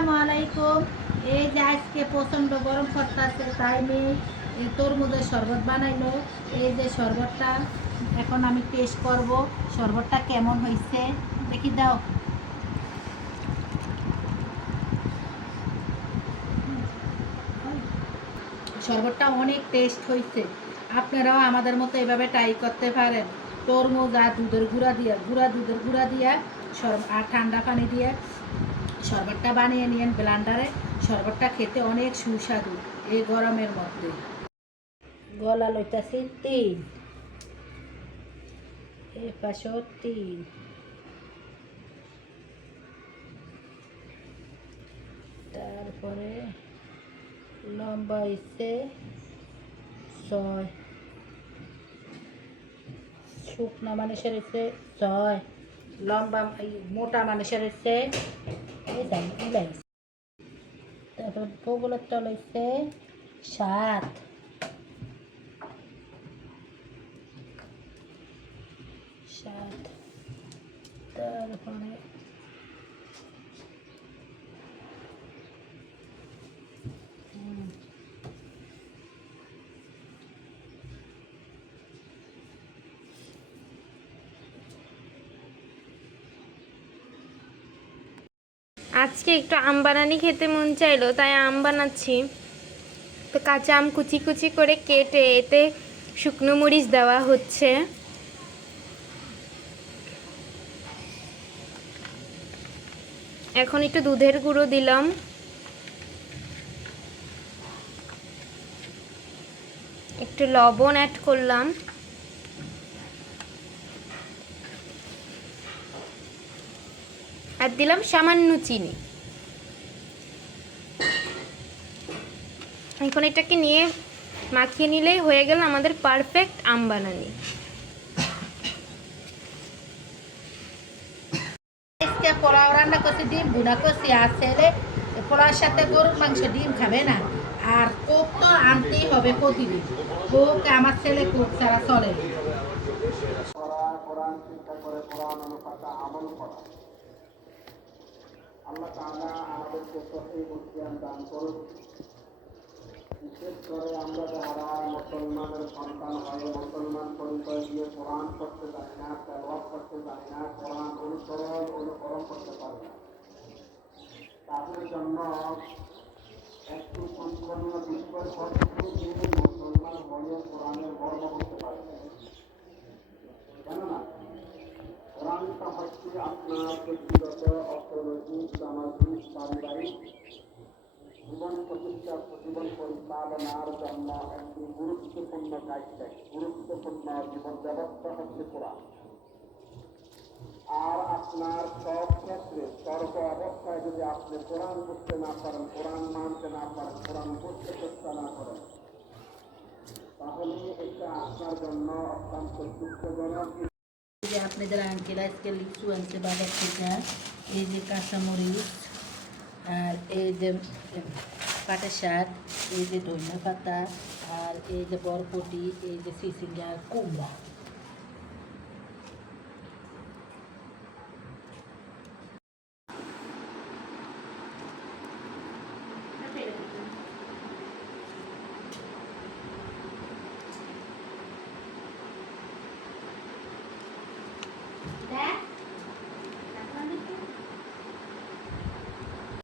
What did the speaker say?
আসসালামু আলাইকুম। এই যে আজকে প্রচণ্ড গরম পড়তেছে, তাই আমি তরমুজের শরবত বানাইলো। এই যে শরবতটা এখন আমি টেস্ট করব, শরবতটা কেমন হয়েছে দেখি দাও। শরবতটা অনেক টেস্ট হয়েছে, আপনারাও আমাদের মতো এভাবে ট্রাই করতে পারেন। তরমুজ আর দুধের গুঁড়া দিয়া আর ঠান্ডা পানি দিয়ে শরবতটা বানিয়ে নিয়েন ব্লেন্ডারে। শরবতটা খেতে অনেক সুস্বাদু এই গরমের মধ্যে। গলা লইতাছি 3, এই পাশেও 3, তারপরে লম্বা হইছে 6, শুকনা মানুষের হচ্ছে 6, লম্বা মোটা মানুষের হচ্ছে তারপর বগুলের তল হচ্ছে 7, তারপরে আজকে একটু আম বানানি খেতে মন চাইলো, তাই আম বানাচ্ছি। তো কাঁচা আম কুচি কুচি করে কেটে এতে শুকনো মরিচ দেওয়া হচ্ছে। এখন একটু দুধের গুঁড়ো দিলাম, একটু লবণ অ্যাড করলাম, আর দিলাম সামান্য চিনি। এখন এটাকে নিয়ে মাখিয়ে নিলেই হয়ে গেল আমাদের পারফেক্ট আম বানানি। আজকে পোলাও রান্না করছি, ডিম ভুনা করছি। আর ছেলে পোলাওর সাথে গরুর মাংস ডিম খাবে না, আর কোক তো আনতেই হবে প্রতিদিন। কোক আমার ছেলে কোক ছাড়া চলে। আল্লাহ তাআলা আমাদেরকে সঠিক জ্ঞান দান করুন। বিশেষ করে আমরা যারা মুসলমানের সন্তান হয়ে মুসলমান পরিচয় দিয়ে কোরআন পড়তে জানি না, তেলাওয়াত করতে জানি না, কোরআন অনুকরণ করতে পারি না, তাদের জন্য একটু সম্পূর্ণ বিষয় হচ্ছে মুসলমান হয়ে কোরআনের মর্ম করতে পারে। কেননা কোরআনটা হচ্ছে আপনার ব্যক্তিগত, অর্থনৈতিক, সামাজিক, পারিবারিক জীবন প্রতিষ্ঠা, জীবন পরিচালনার জন্য একটি গুরুত্বপূর্ণ গাইডলাইন, গুরুত্বপূর্ণ জীবন ব্যবস্থা হচ্ছে কোরআন। আর আপনার সব ক্ষেত্রে সর্ব অবস্থায় যদি আপনি কোরআন বুঝতে না পারেন, কোরআন মানতে না পারেন, কোরআন বুঝতে চেষ্টা না করেন, তাহলে এটা আপনার জন্য অত্যন্ত দুঃখজনক। আপনাদের আঙ্কেল আজকে লিচু আনছে বাজার থেকে। এই যে কাঁচামরিচ, আর এই যে পাটের শাক, এই যে ধনিয়া পাতা, আর এই যে বরবটি, এই যে চিচিঙ্গা, কুমড়া।